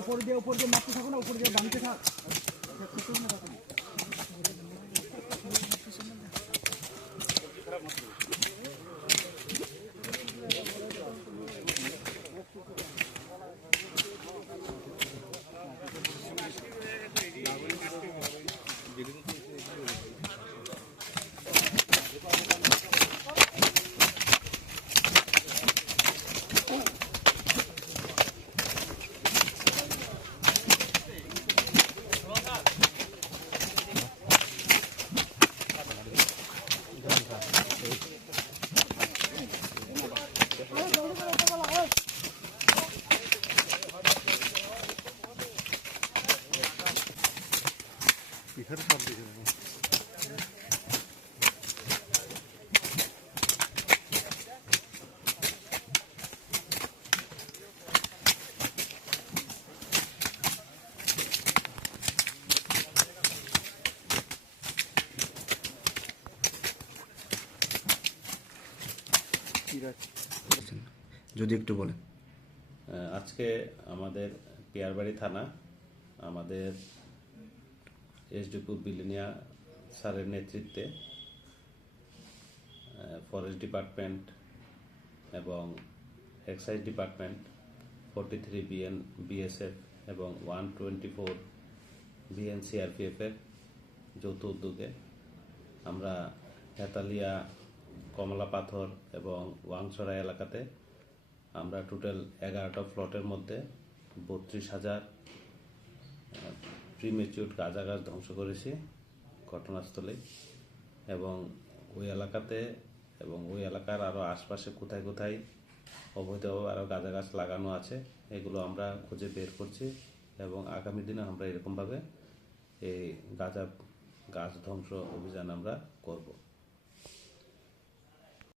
উপর দিয়ে উপর দিয়ে মারতে থাকো না উপর দিয়ে বানতে থাক। যদি একটু বলেন। আজকে আমাদের পিয়ারবাড়ি থানা আমাদের এসডিপুর বিলিনিয়া স্যারের নেতৃত্বে ফরেস্ট ডিপার্টমেন্ট এবং excise department forty three BN BSF এবং ওয়ান টোয়েন্টি ফোর বিএন সিআরপিএফের যৌথ উদ্যোগে আমরা হেতালিয়া, কমলা পাথর এবং ওয়াংছড়া এলাকাতে আমরা টোটাল এগারোটা প্লটের মধ্যে বত্রিশ হাজার প্রিমেচিউড গাঁজা গাছ ধ্বংস করেছে ঘটনাস্থলে এবং ওই এলাকাতে এবং ওই এলাকার আরও আশপাশে কোথায় কোথায় অবৈধভাবে আরও গাঁজা গাছ লাগানো আছে, এগুলো আমরা খুঁজে বের করছি এবং আগামী দিনে আমরা এরকমভাবে এই গাঁজা গাছ ধ্বংস অভিযান আমরা করব।